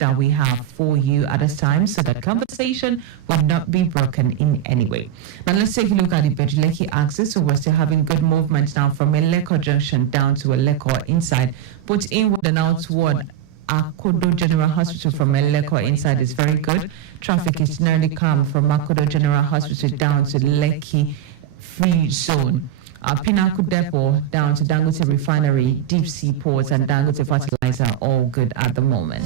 that we have for you at this time, so that conversation will not be broken in any way. Now let's take a look at the Bejuleki axis. So we're still having good movement now from Eleko Junction down to Eleko inside, both inward and outward. Akodo General Hospital from Eleko inside is very good. Traffic is nearly calm from Akodo General Hospital down to Lekki Free Zone. Pinnacle Depot down to Dangote Refinery, Deep Sea Ports and Dangote Fertilizer, all good at the moment.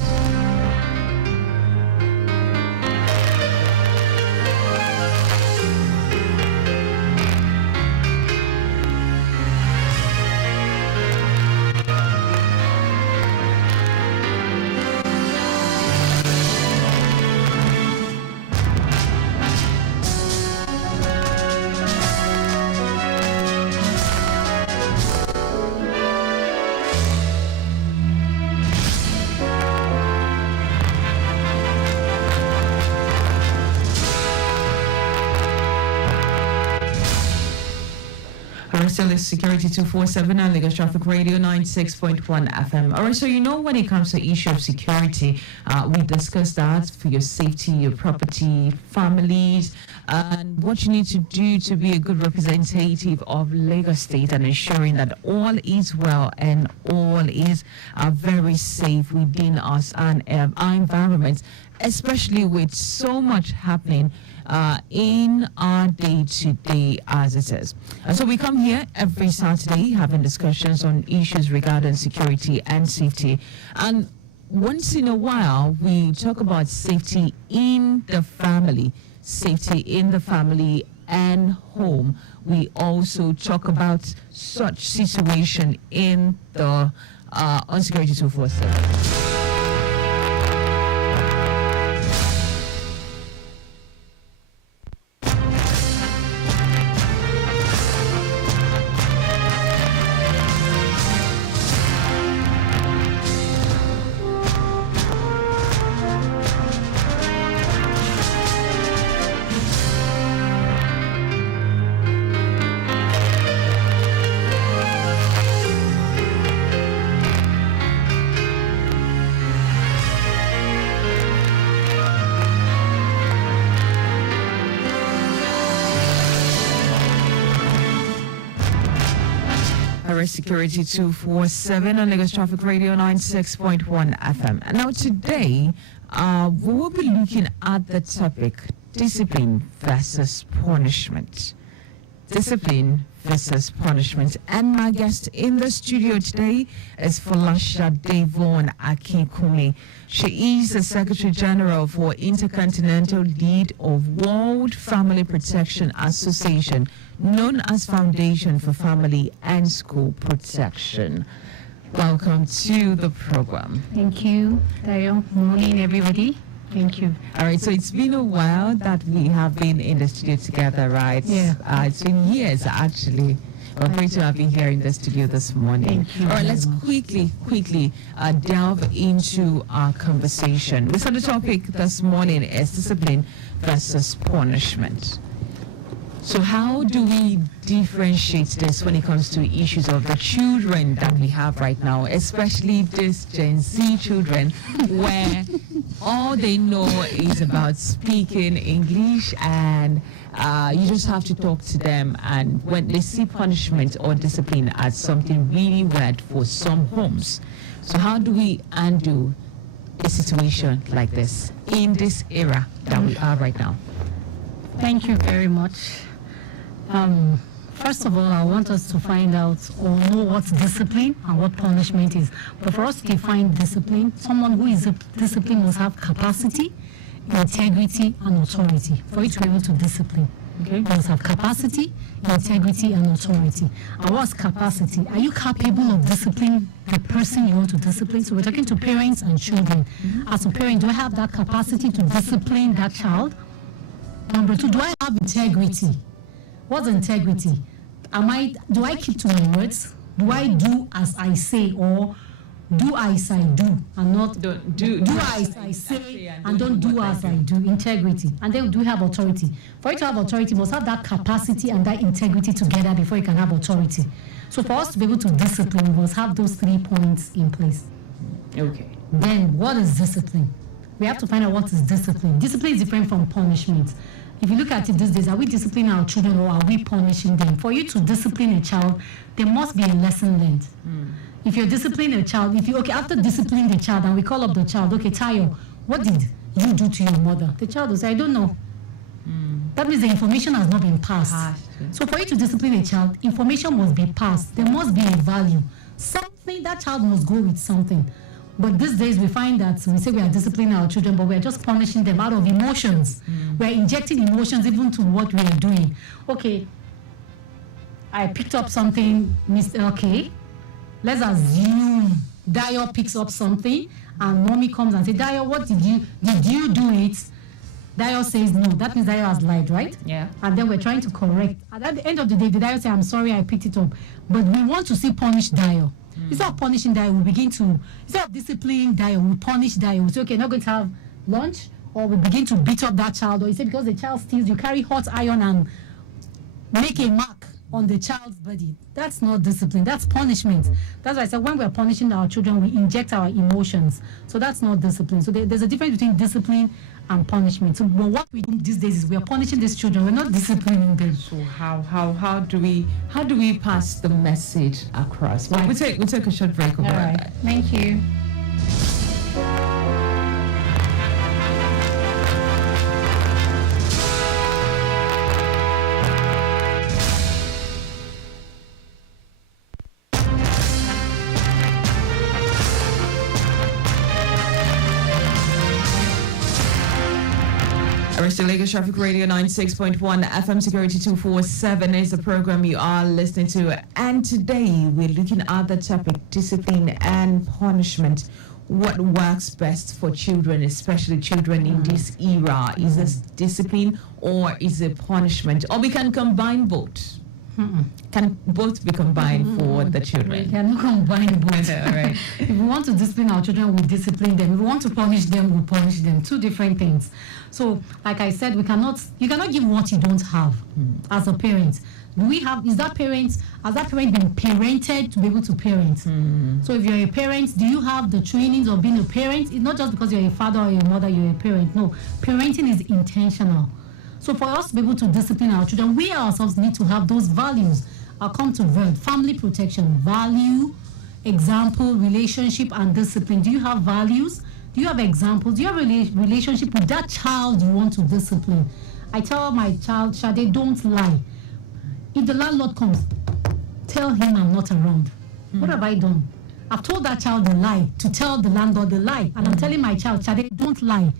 Still is SECURITY247 and Lagos Traffic Radio 96.1 FM. All right, so you know when it comes to the issue of security, we discussed that for your safety, your property, families, and what you need to do to be a good representative of Lagos State and ensuring that all is well and all is very safe within us and our environment, especially with so much happening in our day-to-day as it is. And so we come here every Saturday having discussions on issues regarding security and safety. And once in a while, we talk about safety in the family, and home. We also talk about such situation in the on SECURITY247. SECURITY247 on Lagos Traffic Radio 96.1 FM. And now today, we will be looking at the topic discipline versus punishment. Discipline versus punishment. And my guest in the studio today is Falasha Devon Akinkumi. She is the Secretary General for Intercontinental Lead of World Family Protection Association, known as Foundation for Family and School Protection. Welcome to the program. Thank you, Dayo. Morning, everybody. Thank you. All right, so it's been a while that we have been in the studio together, right? Yeah. It's been years, actually. We're great to have you here in the studio this morning. Thank you. All right, let's quickly delve into our conversation. So the topic this morning is discipline versus punishment. So how do we differentiate this when it comes to issues of the children that we have right now, especially these Gen Z children, where all they know is about speaking English and you just have to talk to them, and when they see punishment or discipline as something really weird for some homes. So how do we undo a situation like this in this era that we are right now? Thank you very much. First of all, I want us to find out or know what discipline and what punishment is. But for us to define discipline, someone who is disciplined must have capacity, integrity, and authority for it to be able to discipline. Okay, you must have capacity, integrity, and authority. And what's capacity? Are you capable of disciplining the person you want to discipline? So we're talking to parents and children. As a parent, do I have that capacity to discipline that child? Number two, do I have integrity? What's integrity? Do I keep to my words? Do I do as I say, or do as I do and not do as I say and don't do as I do? Integrity. And then do we have authority? For you to have authority, you must have that capacity and that integrity together before you can have authority. So for us to be able to discipline, we must have those 3 points in place. Okay. Then what is discipline? We have to find out what is discipline. Discipline is different from punishment. If you look at it these days, are we disciplining our children or are we punishing them? For you to discipline a child, there must be a lesson learned. If you're disciplining a child, after disciplining the child and we call up the child, okay, Tayo, what did you do to your mother? The child will say, I don't know. That means the information has not been passed. So for you to discipline a child, information must be passed. There must be a value. Something, that child must go with something. But these days we find that we say we are disciplining our children, but we are just punishing them out of emotions. We are injecting emotions even to what we are doing. Okay, I picked up something, Mr. Okay, let's assume Dayo picks up something and mommy comes and says, Dayo, what did you do it? Dayo says no. That means Dayo has lied, right? Yeah. And then we're trying to correct. And at the end of the day, the Dayo say, I'm sorry, I picked it up. But we want to see punish Dayo. Instead of punishing Dayo, instead of disciplining Dayo, we punish Dayo. We say, okay, not going to have lunch, or we begin to beat up that child. Or you say, because the child steals, you carry hot iron and make a mark on the child's body. That's not discipline, that's punishment. That's why I said when we're punishing our children, we inject our emotions. So that's not discipline. So there's a difference between discipline and punishment. So what we do these days is we are punishing these children, we're not disciplining them. So how do we pass the message across? Well, we'll take a short break. All right. Thank you. Arrested Lagos Traffic Radio 96.1 FM Security 247 is the program you are listening to. And today we're looking at the topic discipline and punishment. What works best for children, especially children in this era? Is this discipline or is it punishment? Or we can combine both? Can both be combined for the children? We cannot combine both. All right. If we want to discipline our children, we discipline them. If we want to punish them, we punish them. Two different things. So, like I said, you cannot give what you don't have as a parent. Has that parent been parented to be able to parent? So if you're a parent, do you have the trainings of being a parent? It's not just because you're a father or a mother, you're a parent. No, parenting is intentional. So for us to be able to discipline our children, we ourselves need to have those values. I'll come to verb, family protection, value, example, relationship, and discipline. Do you have values? Do you have examples? Do you have a relationship with that child you want to discipline? I tell my child, Shade, don't lie. If the landlord comes, tell him I'm not around. What have I done? I've told that child the lie, to tell the landlord the lie. And I'm telling my child, Shade, don't lie.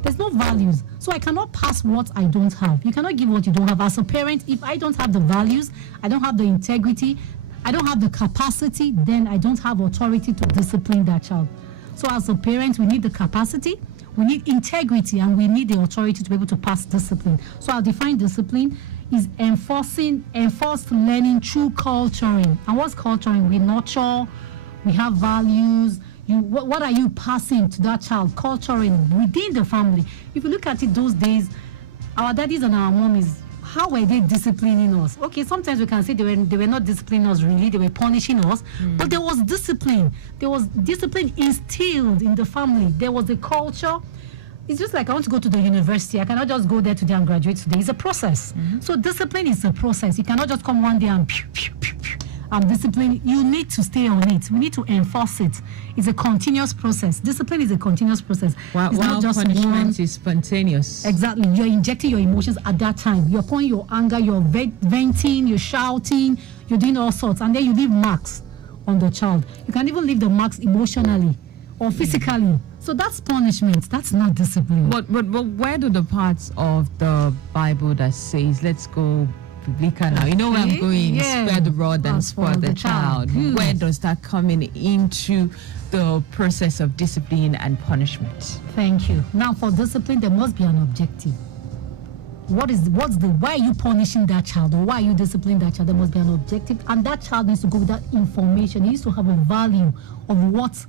There's no values. So I cannot pass what I don't have. You cannot give what you don't have. As a parent, if I don't have the values, I don't have the integrity, I don't have the capacity, then I don't have authority to discipline that child. So as a parent, we need the capacity, we need integrity, and we need the authority to be able to pass discipline. So I'll define discipline is enforced learning through culturing. And what's culturing? We nurture, we have values. What are you passing to that child? Culturing within the family. If you look at it those days, our daddies and our mommies, how were they disciplining us? Okay, sometimes we can say they were not disciplining us really, they were punishing us, but there was discipline. There was discipline instilled in the family. There was a culture. It's just like I want to go to the university. I cannot just go there today and graduate today. It's a process. So discipline is a process. You cannot just come one day and discipline. You need to stay on it. We need to enforce it. It's a continuous process. Discipline is a continuous process. While punishment is spontaneous. Exactly. You're injecting your emotions at that time. You're pouring your anger, you're venting, you're shouting, you're doing all sorts. And then you leave marks on the child. You can even leave the marks emotionally or physically. So that's punishment. That's not discipline. But where do the parts of the Bible that says, let's go biblical now, where I'm going, spare the rod and spoil the child. Where does that come into the process of discipline and punishment? Thank you. Now for discipline, there must be an objective. Why are you punishing that child, or why are you disciplining that child? There must be an objective, and that child needs to go with that information. He needs to have a value of what.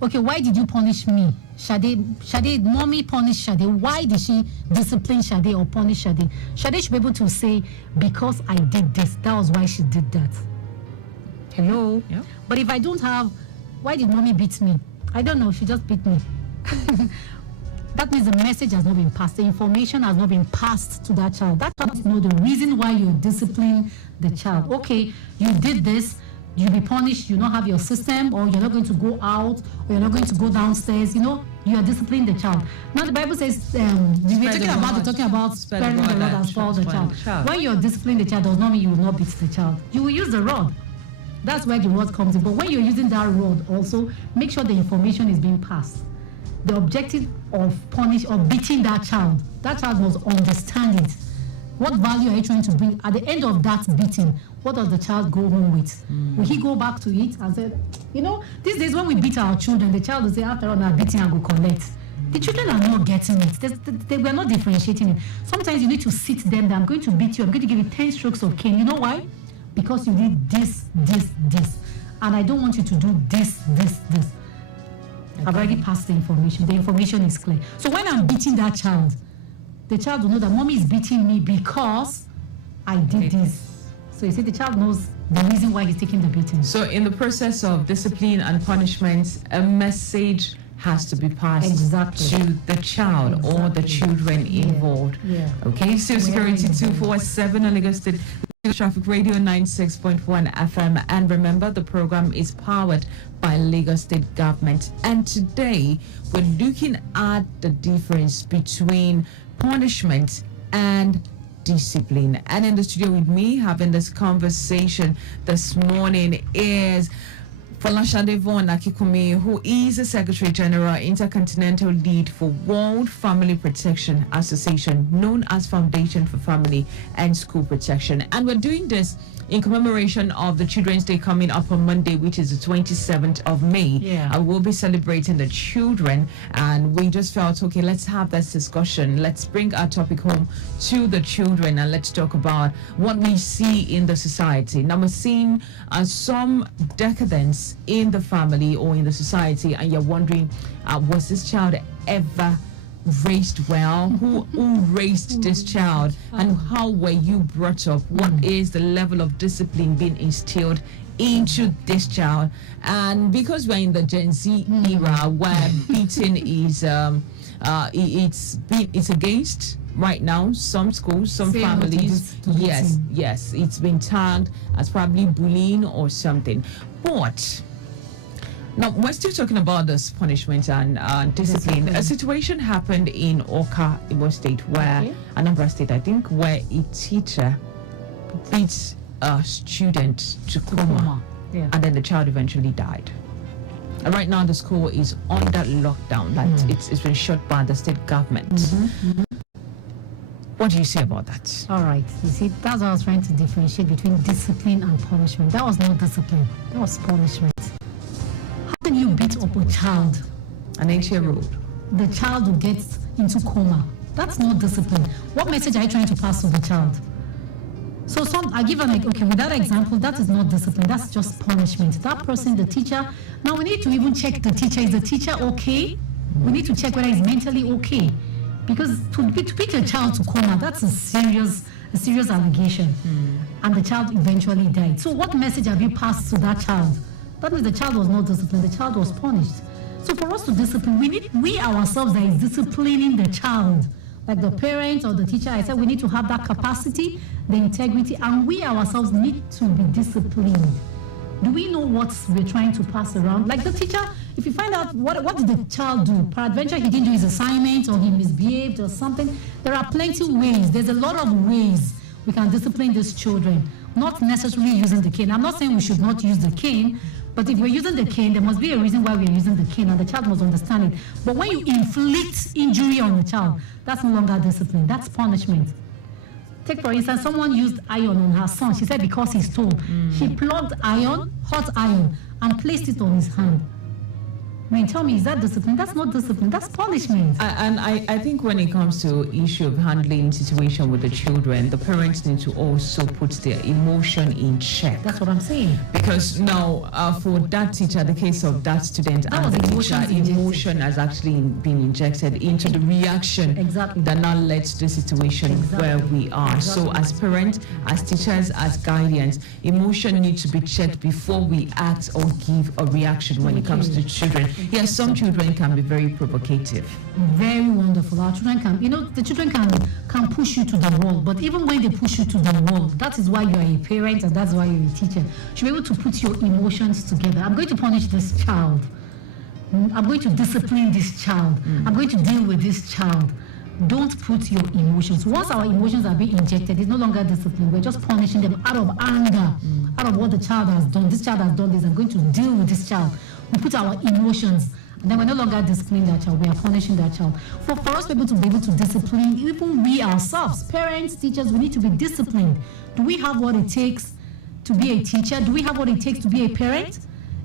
Okay, why did you punish me? Shade, mommy punished Shade. Why did she discipline Shade or punish Shade? Shade should be able to say, because I did this, that was why she did that. Hello? Yeah. But if I don't have, why did mommy beat me? I don't know, she just beat me. that means the message has not been passed. The information has not been passed to that child. That child doesn't know the reason why you discipline the child. Okay, you did this, you'll be punished, you don't have your system, or you're not going to go out, or you're not going to go downstairs. You know, you are disciplining the child. Now the Bible says, we're talking about sparing the rod and spoil the child. When you're disciplining the child does not mean you will not beat the child. You will use the rod. That's where the rod comes in. But when you're using that rod also, make sure the information is being passed. The objective of beating that child must understand it. What value are you trying to bring? At the end of that beating, what does the child go home with? Will he go back to it and say, you know, these days when we beat our children, the child will say, after all, I'm beating, I go collect. The children are not getting it. They were not differentiating it. Sometimes you need to sit them down. I'm going to beat you. I'm going to give you 10 strokes of cane. You know why? Because you did this. And I don't want you to do this. Okay. I've already passed the information. The information is clear. So when I'm beating that child, the child will know that mommy is beating me because I did this. So you see, the child knows the reason why he's taking the beating. So in the process of discipline and punishment, a message has to be passed to the child or the children involved. Yeah. Okay, so SECURITY247 on Lagos State Traffic Radio 96.1 FM. And remember, the program is powered by Lagos State Government. And today, we're looking at the difference between punishment and discipline. And in the studio with me having this conversation this morning is Folashade Von Akikumi, who is the Secretary General, Intercontinental Lead for World Family Protection Association, known as Foundation for Family and School Protection. And we're doing this in commemoration of the Children's Day coming up on Monday, which is the 27th of May. Yeah. I will be celebrating the children, and we just felt, okay, let's have this discussion. Let's bring our topic home to the children, and let's talk about what we see in the society. Now, we're seeing some decadence in the family or in the society, and you're wondering, was this child ever raised well? Who raised this child, and how were you brought up? What is the level of discipline being instilled into this child? And because we're in the Gen Z era where beating is it's against right now, some schools, some families, yes, it's been tagged as probably bullying or something. But now, we're still talking about this punishment and discipline. A situation happened in Oka, Imo State, where, Anambra State, I think, where a teacher beat a student to coma, and then the child eventually died. And right now, the school is under lockdown. It's been shut by the state government. What do you say about that? All right. You see, that's what I was trying to differentiate between discipline and punishment. That was not discipline. That was punishment. How can you beat up a child? An 8-year-old. The child will get into coma. That's not discipline. What message are you trying to pass to the child? So I give with that example, that is not discipline. That's just punishment. That person, the teacher. Now we need to even check the teacher. Is the teacher okay? We need to check whether he's mentally okay. Because to beat a child to coma, that's a serious allegation. And the child eventually died. So what message have you passed to that child? That means the child was not disciplined, the child was punished. So for us to discipline, we ourselves that is disciplining the child. Like the parent or the teacher, I said we need to have that capacity, the integrity, and we ourselves need to be disciplined. Do we know what we're trying to pass around? Like the teacher, if you find out what did the child do, peradventure he didn't do his assignment or he misbehaved or something, there are plenty of ways. There's a lot of ways we can discipline these children, not necessarily using the cane. I'm not saying we should not use the cane, but if we're using the cane, there must be a reason why we're using the cane, and the child must understand it. But when you inflict injury on the child, that's no longer discipline, that's punishment. Take, for instance, someone used iron on her son. She said because he's tall. She plugged iron, hot iron, and placed it on his hand. I mean, tell me, is that discipline? That's not discipline, that's punishment. And I think when it comes to issue of handling situation with the children, the parents need to also put their emotion in check. That's what I'm saying. Because now, for that teacher, the case of that student and the teacher, emotion has actually been injected into the reaction that now led to the situation where we are. So as parents, as teachers, as guardians, emotion needs to be checked before we act or give a reaction when it comes to children. Yes, some children can be very provocative. Very wonderful. Our children can, the children can push you to the wall. But even when they push you to the wall, that is why you are a parent and that's why you're a teacher. You should be able to put your emotions together. I'm going to punish this child. I'm going to discipline this child. I'm going to deal with this child. Don't put your emotions. Once our emotions are being injected, it's no longer discipline. We're just punishing them out of anger, out of what the child has done. This child has done this. I'm going to deal with this child. We put our emotions, and then we're no longer disciplining that child. We are punishing that child. For us people to be able to discipline, even we ourselves, parents, teachers, we need to be disciplined. Do we have what it takes to be a teacher? Do we have what it takes to be a parent?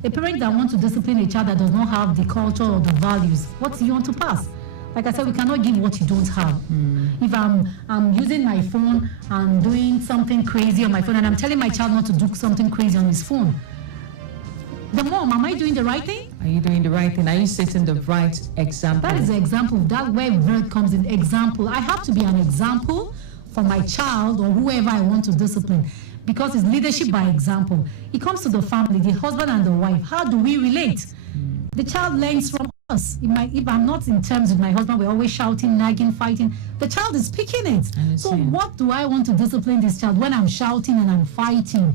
A parent that wants to discipline a child that does not have the culture or the values, what do you want to pass? Like I said, we cannot give what you don't have. If I'm using my phone and doing something crazy on my phone, and I'm telling my child not to do something crazy on his phone, the mom, am I doing the right thing? Are you doing the right thing? Are you setting the right example? That is the example. That's where word comes in. Example. I have to be an example for my child or whoever I want to discipline, because it's leadership by example. It comes to the family, the husband and the wife. How do we relate? The child learns from us. If I'm not in terms with my husband, we're always shouting, nagging, fighting. The child is picking it. So what do I want to discipline this child when I'm shouting and I'm fighting?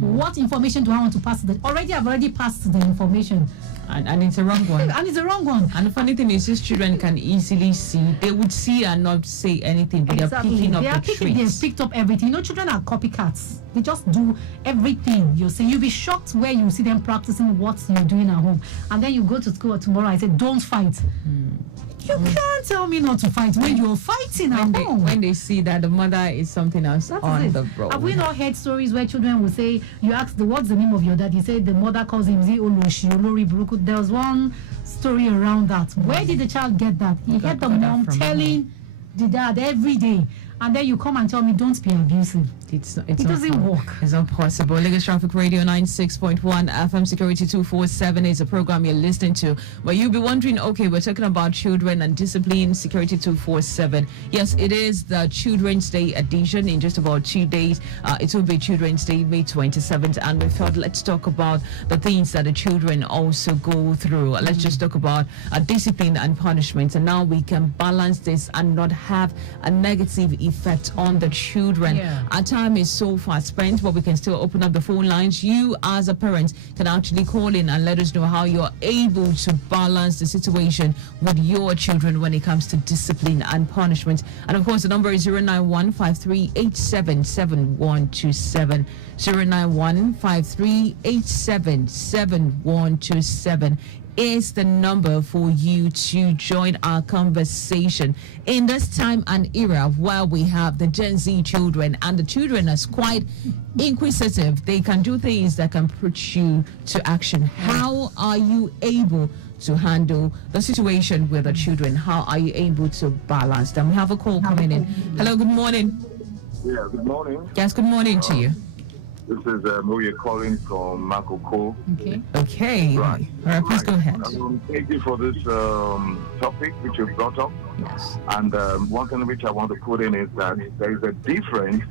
What information do I want to pass to them? I've already passed the information. And it's a wrong one. And it's a wrong one. And the funny thing is, these children can easily see. They would see and not say anything, but Exactly. they're picking up the traits. They've picked up everything. Children are copycats. They just do everything you say. You'll be shocked where you see them practicing what you're doing at home. And then you go to school tomorrow and say, don't fight. You can't tell me not to fight when you're fighting at home. When they see that the mother is something else on the road. Have we not heard stories where children will say, you ask what's the name of your dad? You say the mother calls him Oloshi, Olori Buruku. There was one story around that. Where did the child get that? He heard the mom telling the dad every day. And then you come and tell me, don't be abusive. It doesn't work. It's impossible. Lagos Traffic Radio 96.1 FM Security 247 is a program you're listening to. But you'll be wondering, okay, we're talking about children and discipline, Security 247. Yes, it is the Children's Day edition. In just about 2 days, it will be Children's Day, May 27th. And we thought, let's talk about the things that the children also go through. Let's just talk about discipline and punishment. And now we can balance this and not have a negative effect on the children. Our time is so far spent, but we can still open up the phone lines. You as a parent can actually call in and let us know how you're able to balance the situation with your children when it comes to discipline and punishment. And of course, the number is 091-5387-7127. 091-5387-7127 is the number for you to join our conversation in this time and era where we have the Gen Z children, and the children are quite inquisitive. They can do things that can put you to action. How are you able to handle the situation with the children? How are you able to balance them? We have a call coming in. Hello, good morning. Yeah, good morning. Yes, good morning to you. This is Maria calling from Makoko. Okay. Right. All right, please go ahead. Thank you for this topic which you brought up. Yes. And one thing which I want to put in is that there is a difference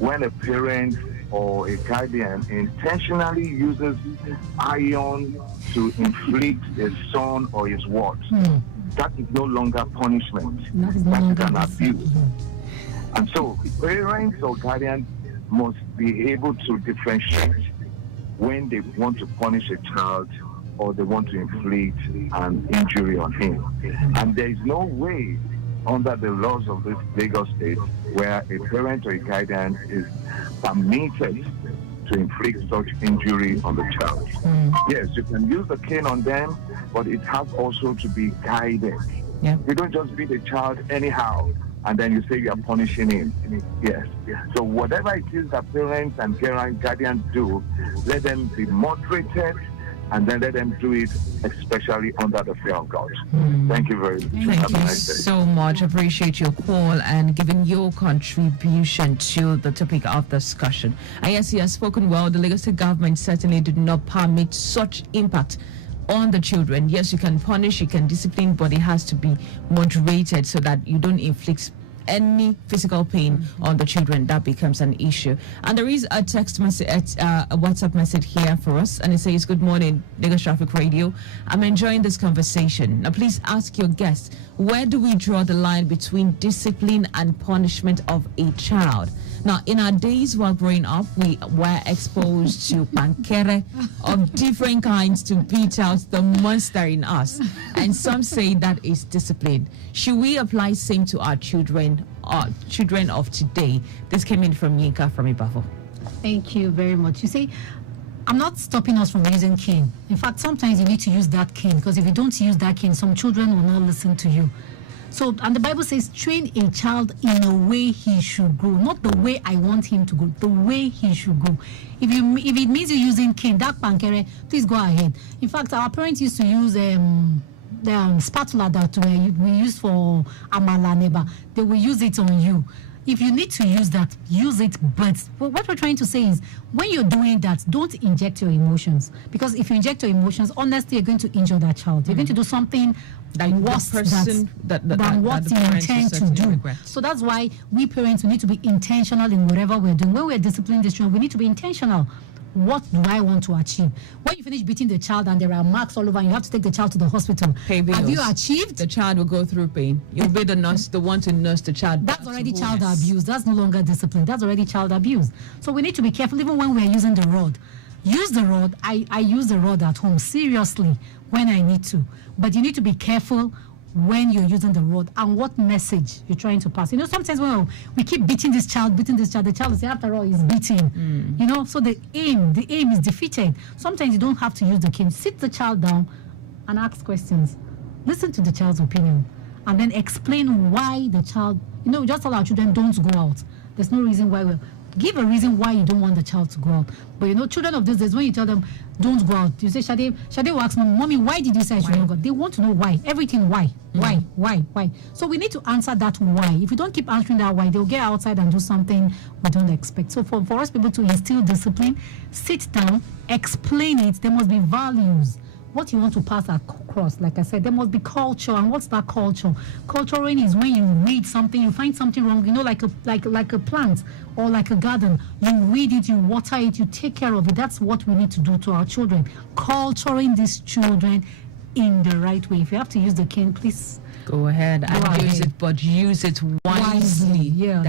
when a parent or a guardian intentionally uses iron to inflict his son or his ward. That is no longer punishment. That is an abuse. And so parents or guardians must be able to differentiate when they want to punish a child or they want to inflict an injury on him. And there is no way under the laws of this Lagos state where a parent or a guardian is permitted to inflict such injury on the child. Yes, you can use the cane on them, but it has also to be guided. You don't just beat a child anyhow and then you say you are punishing him. Yes. So whatever it is that parents and guardians do, let them be moderated and then let them do it especially under the fear of God. Thank you very much. Thank you so much. Appreciate your call and giving your contribution to the topic of discussion. And yes, he has spoken well. The Lagos State government certainly did not permit such impact on the children. Yes, you can punish, you can discipline, but it has to be moderated so that you don't inflict any physical pain on the children, that becomes an issue. And there is a text message, a WhatsApp message here for us, and it says, "Good morning, Lagos Traffic Radio. I'm enjoying this conversation. Now, please ask your guests, where do we draw the line between discipline and punishment of a child?" Now, in our days while growing up, we were exposed to pankere of different kinds to beat out the monster in us. And some say that is discipline. Should we apply same to our children of today? This came in from Yinka from Ibafo. Thank you very much. You see, I'm not stopping us from using cane. In fact, sometimes you need to use that cane, because if you don't use that cane, some children will not listen to you. So, and the Bible says, train a child in a way he should go, not the way I want him to go, the way he should go. If it means you're using cane, that pankere, please go ahead. In fact, our parents used to use the spatula that we use for amala neba. They will use it on you. If you need to use that, use it. But what we're trying to say is, when you're doing that, don't inject your emotions. Because if you inject your emotions, honestly, you're going to injure that child. You're going to do something worse than what you intend to do. Regret. So that's why we parents, we need to be intentional in whatever we're doing. When we're disciplining this child, we need to be intentional. What do I want to achieve? When you finish beating the child and there are marks all over, and you have to take the child to the hospital. Have you achieved? The child will go through pain. You'll be the nurse, the one to nurse the child. That's already child abuse. That's no longer discipline. That's already child abuse. So we need to be careful, even when we're using the rod. Use the rod. I use the rod at home seriously when I need to. But you need to be careful when you're using the rod and what message you're trying to pass. You know, sometimes when we keep beating this child, the child is, after all, is beating. You know, so the aim is defeated. Sometimes you don't have to use the cane. Sit the child down and ask questions. Listen to the child's opinion and then explain why the child, you know, just tell our children, don't go out. There's no reason why give a reason why you don't want the child to go out. But you know, children of these days, when you tell them, don't go out, you say, Shade will ask Mommy, why did you say I should not go? They want to know why. Everything, why? Why? So we need to answer that why. If we don't keep answering that why, they'll get outside and do something we don't expect. So for us people to instill discipline, sit down, explain it. There must be values. What you want to pass across, like I said, there must be culture. And what's that culture? Culturing is when you read something, you find something wrong, you know, like a plant or like a garden. You weed it, you water it, you take care of it. That's what we need to do to our children. Culturing these children in the right way. If you have to use the cane, please go ahead and use it, but use it wisely. Yeah,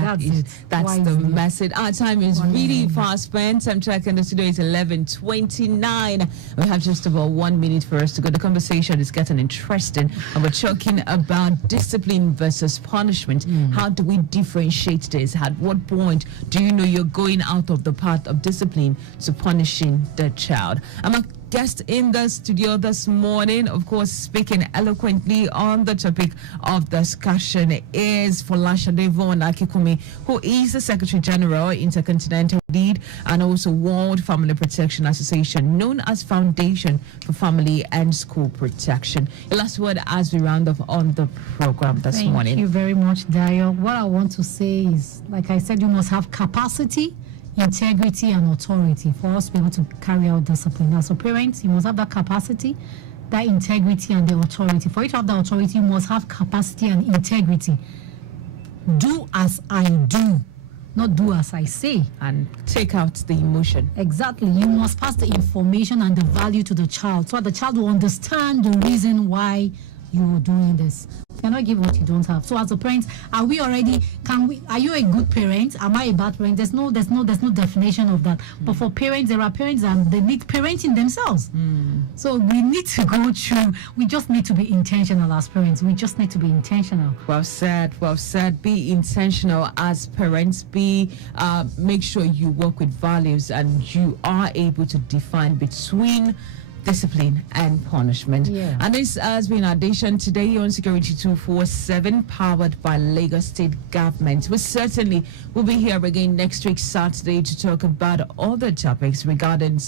that's the message. Our time is really fast spent. I'm checking the studio is 11:29. We have just about 1 minute for us to go. The conversation is getting interesting, and we're talking about discipline versus punishment. How do we differentiate this? At what point do you know you're going out of the path of discipline to punishing the child? I'm a guest in the studio this morning, of course, speaking eloquently on the topic of discussion is Folashade Von Akikumi, who is the Secretary General, Intercontinental Lead, and also World Family Protection Association, known as Foundation for Family and School Protection. Your last word as we round off on the program this morning. Thank you very much, Dayo. What I want to say is, like I said, you must have capacity, integrity, and authority for us to be able to carry out discipline. As a parent, you must have that capacity, that integrity, and the authority. For you to have that authority, you must have capacity and integrity. Do as I do, not do as I say. And take out the emotion. Exactly. You must pass the information and the value to the child so that the child will understand the reason why you're doing this. You cannot give what you don't have. So as a parent, are you a good parent? Am I a bad parent? There's no definition of that. But for parents, there are parents and they need parenting themselves. So we need to go through, we just need to be intentional as parents. We just need to be intentional. Well said. Be intentional as parents. Make sure you work with values and you are able to define between discipline and punishment. And this has been our edition today on Security 247, powered by Lagos State Government. We certainly will be here again next week, Saturday, to talk about other topics regarding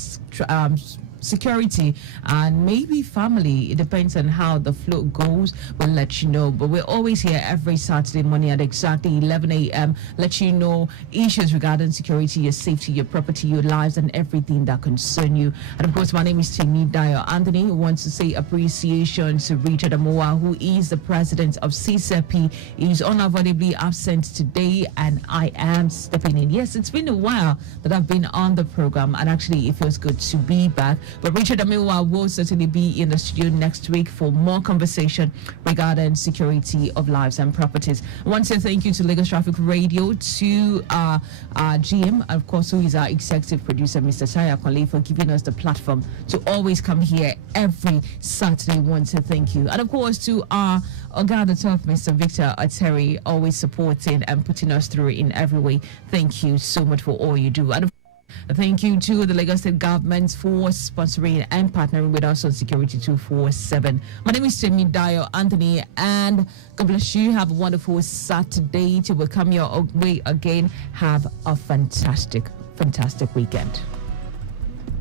security and maybe family. It depends on how the flow goes. We'll let you know. But we're always here every Saturday morning at exactly 11 a.m. Let you know issues regarding security, your safety, your property, your lives, and everything that concern you. And of course, my name is Dayo Anthony, who wants to say appreciation to Richard Amoa, who is the president of CCP. He is unavoidably absent today, and I am stepping in. Yes, it's been a while that I've been on the program, and actually it feels good to be back. But Richard Amoa will certainly be in the studio next week for more conversation regarding security of lives and properties. I want to say thank you to Lagos Traffic Radio, to our GM, of course, who is our executive producer, Mr. Saya Konle, for giving us the platform to always come here every Saturday. Want to thank you. And of course, to our Oga at the top, Mr. Victor Ateri, always supporting and putting us through in every way. Thank you so much for all you do. And thank you to the Lagos State government for sponsoring and partnering with us on SECURITY247. My name is Dayo Anthony, and God bless you. Have a wonderful Saturday. Till we come your way again. Have a fantastic weekend.